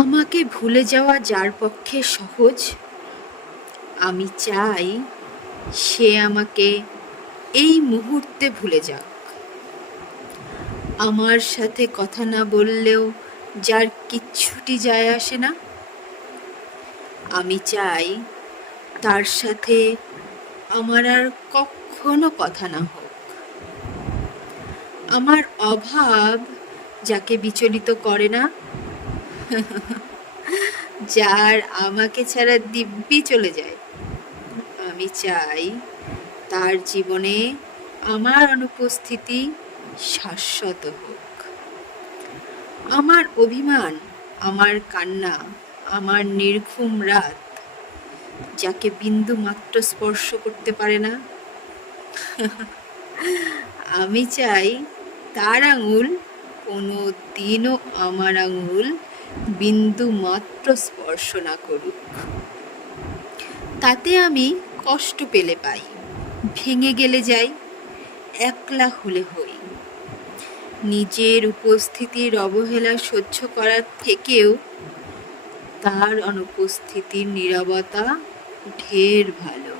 আমাকে ভুলে যাওয়া যার পক্ষে সহজ, আমি চাই সে আমাকে এই মুহূর্তে ভুলে যাক। আমার সাথে কথা না বললেও যার কিচ্ছুটি যায় আসে না, আমি চাই তার সাথে আমার আর কখনো কথা না হোক। আমার অভাব যাকে বিচলিত করে না, যার আমাকে ছাড়া দিব্যি চলে যায়, আমি চাই তার জীবনে আমার অনুপস্থিতি শাশ্বত হোক। আমার অভিমান, আমার কান্না, আমার নির্ঘুম রাত যাকে বিন্দু মাত্র স্পর্শ করতে পারে না, আমি চাই তার আঙুল কোনো দিনও আমার আঙুল বিন্দু মাত্র স্পর্শ না করুক। তাতে আমি কষ্ট পেলে পাই, ভেঙে গেলে যাই, একলা হলে হই। নিজের উপস্থিতির অবহেলা সহ্য করার থেকেও তার অনুপস্থিতির নীরবতা ঢের ভালো।